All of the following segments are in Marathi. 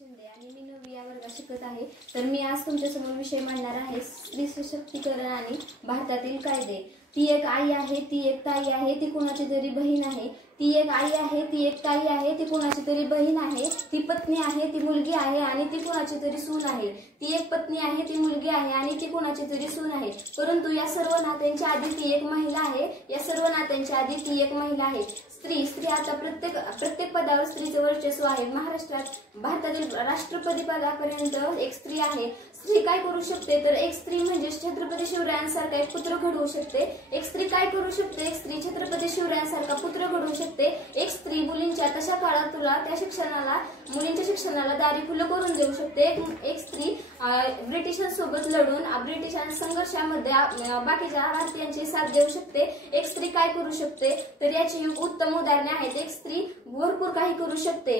शिंदे आणि मी 9वी या वर्गात शिकत आहे। तर मी आज तुमच्यासमोर विषय मांडणार आहे स्त्री सशक्तीकरण आणि भारतातील कायदे। ती एक आई आहे, ती एक ताई आहे, ती कोणाची तरी बहीण आहे। ती एक आई आहे, ती एक ताई आहे, ती कोणाची तरी बहीण आहे। ती पत्नी आहे, ती मुलगी आहे आणि ती कोणाची तरी सून आहे। ती एक पत्नी आहे, ती मुलगी आहे आणि ती कोणाची तरी सून आहे। परंतु या सर्व नात्यांच्या आधी ती एक महिला आहे। या सर्व नात्यांच्या आधी ती एक महिला आहे। स्त्री आता प्रत्येक पदावर स्त्रीचे वर्चस्व आहे। भारतातील राष्ट्रपती पदापर्यंत एक स्त्री आहे। स्त्री काय करू शकते तर एक स्त्री म्हणजे छत्रपती शिवरायांसारखा एक पुत्र घडवू शकते। एक स्त्री काय करू शकते, एक स्त्री छत्रपती शिवरायांसारखा पुत्र घडवू शकते। एक स्त्री मुलींच्या तशा काळात मुलींच्या शिक्षणाला दारी खुलं करून देऊ शकते। एक स्त्री ब्रिटिशांसोबत लढून ब्रिटिशांच्या संघर्षामध्ये बाकीच्या भारतीयांची साथ देऊ शकते। एक स्त्री काय करू शकते तर याची उत्तम उदाहरणे आहेत। एक स्त्री भरपूर काही करू शकते,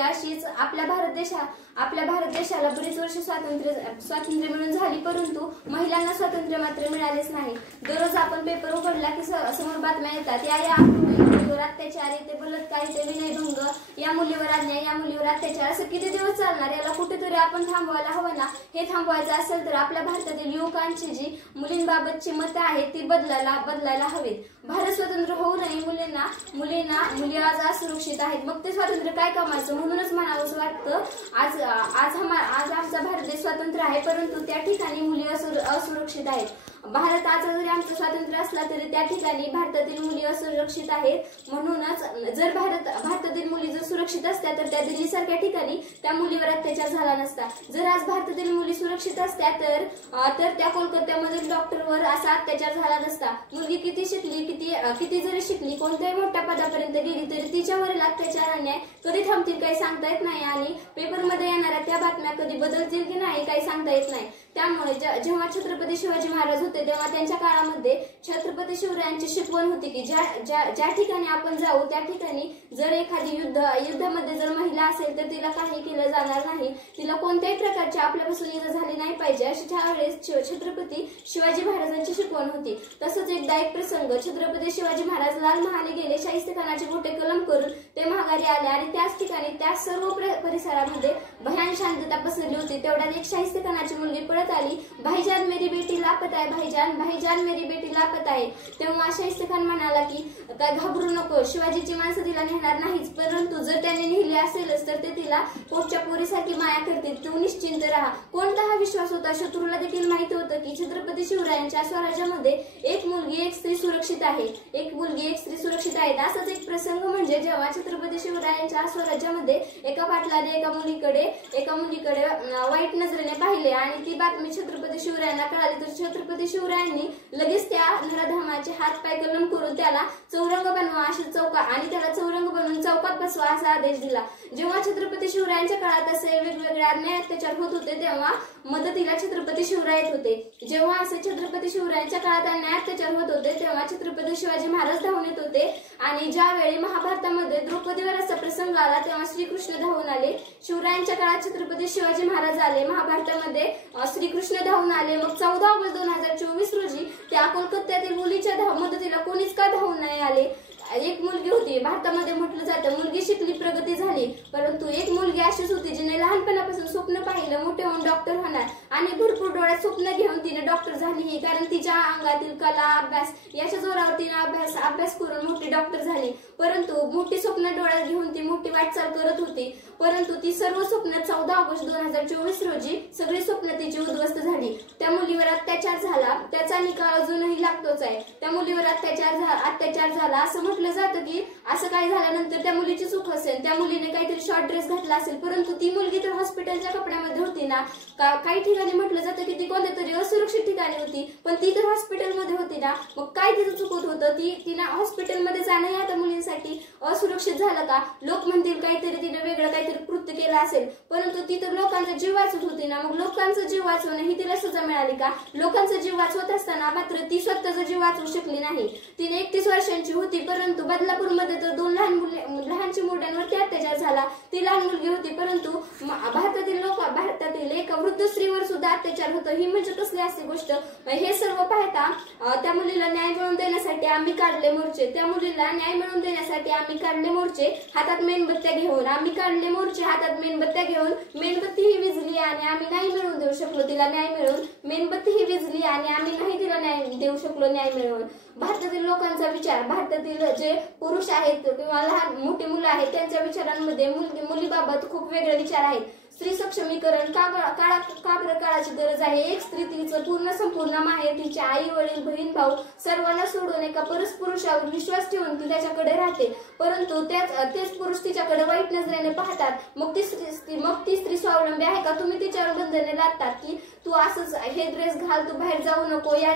अशीच आपल्या भारत देशाला बरीच वर्ष स्वातंत्र्य मिळून झाली, परंतु महिलांना स्वातंत्र्य मात्र मिळालेच नाही। दररोज आपण पेपर उघडला की समोर बातम्या येतात, या मुलीवर अत्याचार, येते बलात्कार, येते विनयभंग, या मुलीवर अन्याय, या मुलीवर अत्याचार। असं किती दिवस चालणार? याला कुठेतरी आपण थांबवायला हवं ना। हे थांबवायचं असेल तर आपल्या भारतातील युवकांची जी मुलींबाबतची मतं आहेत ती बदलायला हवीत। भारत स्वतंत्र होऊ नये, मुली आज असुरक्षित आहेत, मग ते स्वातंत्र्य काय कामाचं? म्हणूनच म्हणावंसं वाटतं आज आमचा भारत देश स्वतंत्र आहे, परंतु त्या ठिकाणी मुली असुरक्षित आहेत। भारत आज जरी आमचं स्वातंत्र्य असला तरी त्या ठिकाणी भारतातील मुली असुरक्षित आहेत। म्हणूनच जर भारतातील मुली जर सुरक्षित असत्या तर त्या दिल्लीसारख्या ठिकाणी त्या मुलीवर अत्याचार झाला नसता। जर आज भारतातील मुली सुरक्षित असत्या तर त्या कोलकात्यामधील डॉक्टरवर असा अत्याचार झाला नसता। मुलगी किती शिकली, किती जरी शिकली, कोणत्याही मोठ्या पदापर्यंत गेली तरी तिच्यावरील अत्याचार अन्याय कधी थांबतील काही सांगता येत नाही आणि पेपरमध्ये येणाऱ्या त्या बातम्या कधी बदलतील की नाही काही सांगता येत नाही। त्यामुळे जेव्हा छत्रपती शिवाजी महाराज होते तेव्हा त्यांच्या काळामध्ये छत्रपती शिवरायांची शिकवण होती की ज्या ठिकाणी आपण जाऊ त्या ठिकाणी जर एखादी युद्धामध्ये जर महिला असेल तर तिला काही केलं जाणार नाही, तिला कोणत्याही प्रकारची आपल्यापासून इजा झाली नाही पाहिजे, अशी त्यावेळेस छत्रपती शिवाजी महाराजांची शिकवण होती। तसंच एकदा एक प्रसंग, छत्रपती शिवाजी महाराज लाल महाले गेले, शाहिस्तेखानाचे मोठे कलम करून ते माघारी आले आणि त्याच ठिकाणी त्या सर्व परिसरामध्ये भयान शांतता पसरली होती। तेवढ्यात एक शाहिस्तेखानाची मुलगी पळत आली, भाईजान मेरी बेटी लापता है, भाईजान मेरी बेटी लापता है। तेव्हा शाहिस्तेखान म्हणाला की काय घाबरू नको, शिवाजीची माणसं तिला नेणार नाहीच, परंतु जर त्याने नेले असेलच तर ते तिला पोटच्या पोरीसारखी माया करतील, तू निश्चिंत राहा। कोणता हा विश्वास होता? शत्रूला देखील माहिती होतं की छत्रपती शिवरायांच्या स्वराज्यामध्ये एक मुलगी एक स्त्री सुरक्षित आहे, एक मुलगी एक स्त्री सुरक्षित आहे। असाच एक प्रसंग म्हणजे जेव्हा छत्रपती शिवरायांच्या स्वराज्यामध्ये एका पाटलाने एका मुलीकडे वाईट नजरेने पाहिले आणि ती बातमी छत्रपती शिवरायांना कळाली, तर छत्रपती शिवरायांनी लगेच त्या नराधमाचे हात पाय कलम करून त्याला चौरंग बनवा आणि त्याला चौरंग बनवून चौकात बसवा असा आदेश दिला। जेव्हा छत्रपती शिवरायांच्या काळात असे वेगवेगळे अन्याय अत्याचार होत होते तेव्हा मदतीला छत्रपती शिवराय येत होते। जेव्हा असे छत्रपती शिवरायांच्या काळात अन्याय अत्याचार होत होते तेव्हा छत्रपती शिवाजी महाराज धावून येत होते आणि ज्यावेळी महाभारतामध्ये द्रौपदीवर असा प्रसंग आला तेव्हा श्रीकृष्ण धावून आले। शिवरायांच्या काळात छत्रपती शिवाजी महाराज आले, महाभारतामध्ये श्रीकृष्ण धावून आले। मग 14 ऑगस्ट 2024 रोजी त्या कोलकात्यातील मुलीच्या मदतीला कोणीच का धावून नाही आले? एक मुलगी होती, भारतामध्ये म्हटलं जातं मुलगी शिकली प्रगती झाली, परंतु एक मुलगी अशीच होती जिने लहानपणापासून स्वप्न पाहिलं मोठे होऊन डॉक्टर होणार आणि भरपूर डोळ्यात स्वप्न घेऊन तिने डॉक्टर झाली, कारण तिच्या अंगातील कला अभ्यास याच्या जोरावर तिने अभ्यास करून मोठी डॉक्टर झाली। परंतु मोठी स्वप्न डोळ्यात घेऊन ती मोठी वाटचाल करत होती, परंतु ती सर्व स्वप्न 14 ऑगस्ट 2024 रोजी सगळी स्वप्न तिची उद्ध्वस्त झाली। त्या मुलीवर अत्याचार झाला, त्याचा निकाल अजूनही लागतोच आहे। त्या मुलीवर अत्याचार झाला असं म्हटलं जातं की असं काय झाल्यानंतर त्या मुलीची चूक असेल, त्या मुलीने काहीतरी शॉर्ट ड्रेस घातला असेल, परंतु ती मुलगी तर हॉस्पिटलच्या कपड्यामध्ये होती ना। काही ठिकाणी म्हटलं जातं की ती कोणत्या तरी असुरक्षित ठिकाणी होती, पण ती तर हॉस्पिटलमध्ये होती ना, मग काय तिचं चुकत होतं? तिने हॉस्पिटलमध्ये जाणं या त्या मुलींसाठी असुरक्षित झालं का? लोक म्हणतील काहीतरी तिने वेगळं काहीतरी कृत्य केलं असेल, परंतु ती तर लोकांचा जीव वाचवत होती ना, मग लोकांचा जीव वाचवणं ही तिला सजा मिळाली का? लोकांचा जीव वाचवत असताना मात्र ती स्वतःचा जीव वाचवू शकली नाही। तिने 31 वर्षांची होती, परंतु बदलापूरमध्ये तर 2 लहानची मुलांवरती अत्याचार झाला, ती लहान मुलगी होती, परंतु भारतातील एका वृद्ध स्त्रीवर सुद्धा अत्याचार होतो, ही म्हणजे कसली असते गोष्ट? हे सर्व पाहता त्या मुलीला न्याय मिळवून देण्यासाठी आम्ही काढले मोर्चे, हातात मेणबत्त्या घेऊन आम्ही काढले मोर्चे, हातात हातात मेणबत्त्या घेऊन मेणबत्ती ही विझली आणि आम्ही नाही मिळवून देऊ शकलो तिला न्याय मिळवून, मेणबत्ती ही विझली आणि आम्ही नाही तिला न्याय देऊ शकलो न्याय मिळवून. भारतातील लोकांचा विचार, भारतातील जे पुरुष आहेत किंवा लहान मोठी मुलं आहेत त्यांच्या विचारांमध्ये मुलीबाबत खूप वेगळे विचार आहेत. स्त्री सक्षमीकरण काळाची गरज आहे. एक स्त्री तिचं पूर्ण संपूर्ण माहेर, तिचे आई वडील बहीण भाऊ सर्वांना सोडून एका परस पुरुषावर विश्वास ठेवून ती त्याच्याकडे राहते, परंतु तेच पुरुष तिच्याकडे वाईट नजरेने पाहतात. मग ती स्त्री स्वावलंबी आहे का? तुम्ही तिच्यावर बंधने लादतात की तू असंच हे ड्रेस घाल, तू बाहेर जाऊ नको या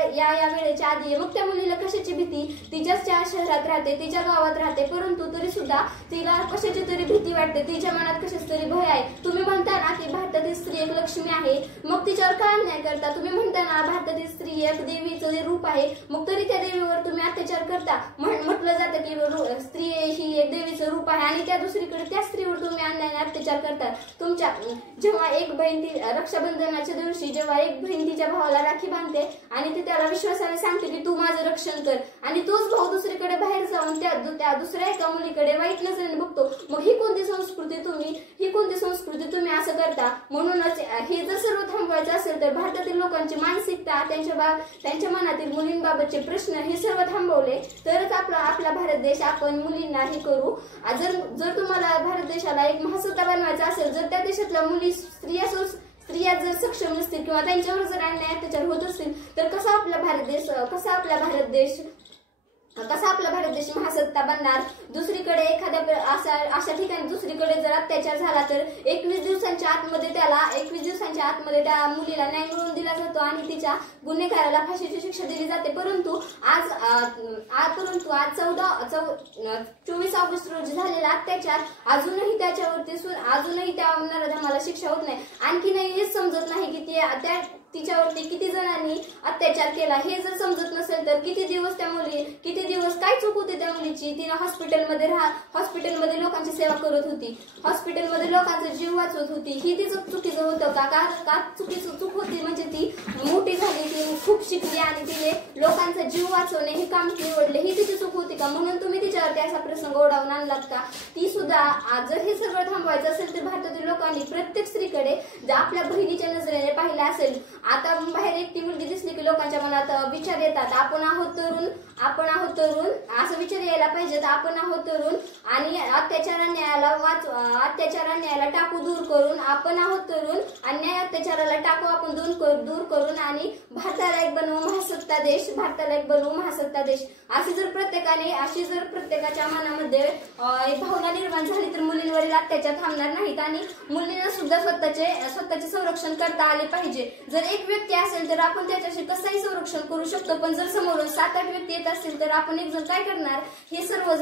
वेळेच्या आधी. मग त्या मुलीला कशाची भीती? तिच्याच शहरात राहते, तिच्या गावात राहते, परंतु तरी सुद्धा तिला कशाची तरी भीती वाटते, तिच्या मनात कशाच तरी भय आहे. तुम्ही म्हणता ना की भारतातील स्त्री एक लक्ष्मी आहे, मग तिच्यावर काय अन्याय करता? तुम्ही म्हणता ना भारतातील स्त्री एक देवीचं जे रूप आहे, मग तरी त्या देवीवर तुम्ही अत्याचार करता. म्हटलं जातं की स्त्री ही एक देवीचं रूप आहे आणि त्या दुसरीकडे त्या स्त्रीवर तुम्ही अन्यायाने अत्याचार करता. तुमच्या जेव्हा एक बहीण रक्षाबंधनाच्या दिवशी जेव्हा एक बहीण तिच्या भावाला राखी बांधते आणि ती त्याला विश्वासाने सांगते की तू माझं रक्षण कर, आणि तोच भाऊ दुसरीकडे बाहेर जाऊन त्या दुसऱ्या एका मुलीकडे वाईट नजरेने बघतो, मग ही कोणती संस्कृती तुम्ही असं करता? म्हणूनच हे जर सर्व थांबवायचं असेल तर भारतातील लोकांची मानसिकता, त्यांच्या मनातील मुलींबाबतचे प्रश्न हे सर्व थांबवले तरच आपला भारत देश आपण मुलींना हे करू. जर तुम्हाला भारत देशाला एक महासत्ता बनवायचा असेल, जर त्या देशातल्या मुली स्त्रिया जर सक्षम नसतील किंवा त्यांच्यावर जर अन्याय अत्याचार होत असतील तर कसा आपला भारत देश महासत्ता बनणार? दुसरीकडे एखाद्या अशा ठिकाणी दुसरीकडे जर अत्याचार झाला तर 21 दिवसांच्या आतमध्ये त्या मुलीला न्याय मिळवून दिला जातो आणि तिच्या गुन्हेगाराला फाशीची शिक्षा दिली जाते. परंतु आज 24 ऑगस्ट रोजी झालेला अत्याचार अजूनही त्या नराधमाला शिक्षा होत नाही. आणखी नाही हेच समजत नाही की तिच्यावरती किती जणांनी अत्याचार केला. हे जर समजत नसेल तर किती दिवस काय चूक होती त्या मुलीची? तिने हॉस्पिटलमध्ये लोकांची सेवा करत होती, हॉस्पिटलमध्ये लोकांचा जीव वाचवत होती. ही तिचं चुकीचं होतं का? चूक होती म्हणजे ती मोठी झाली, ती खूप शिकली आणि तिने लोकांचा जीव वाचवणे हे काम निवडले, ही तिची चूक होती का? म्हणून तुम्ही तिच्यावरती असा प्रसंग ओढावून आणलात का? ती सुद्धा जर हे सगळं थांबवायचं असेल तर भारतातील लोकांनी प्रत्येक स्त्रीकडे आपल्या बहिणीच्या नजरेने पाहिलं असेल. आता बाहेर एकटी मुलगी दिसली की लोकांच्या मनात विचार येतात, आपण आहोत तरुण असं विचार यायला पाहिजेत. आपण आहोत तरुण आणि अत्याचार अन्यायाला टाकू दूर करून, आपण आहोत तरुण अन्याय अत्याचाराला टाकू आपण दूर करून आणि भारताला एक बनवू महासत्ता देश. अशी जर प्रत्येकाच्या मनामध्ये भावना निर्माण झाली तर मुलींवरील अत्याचार थांबणार नाहीत आणि मुलींना सुद्धा स्वतःचे संरक्षण करता आले पाहिजे. जर एक व्यक्ती असेल तर आपण त्याच्याशी कसंही संरक्षण करू शकतो, पण जर समोरून 7-8 व्यक्ती येत असतील तर आपण एक जण काय करणार? हे सर्व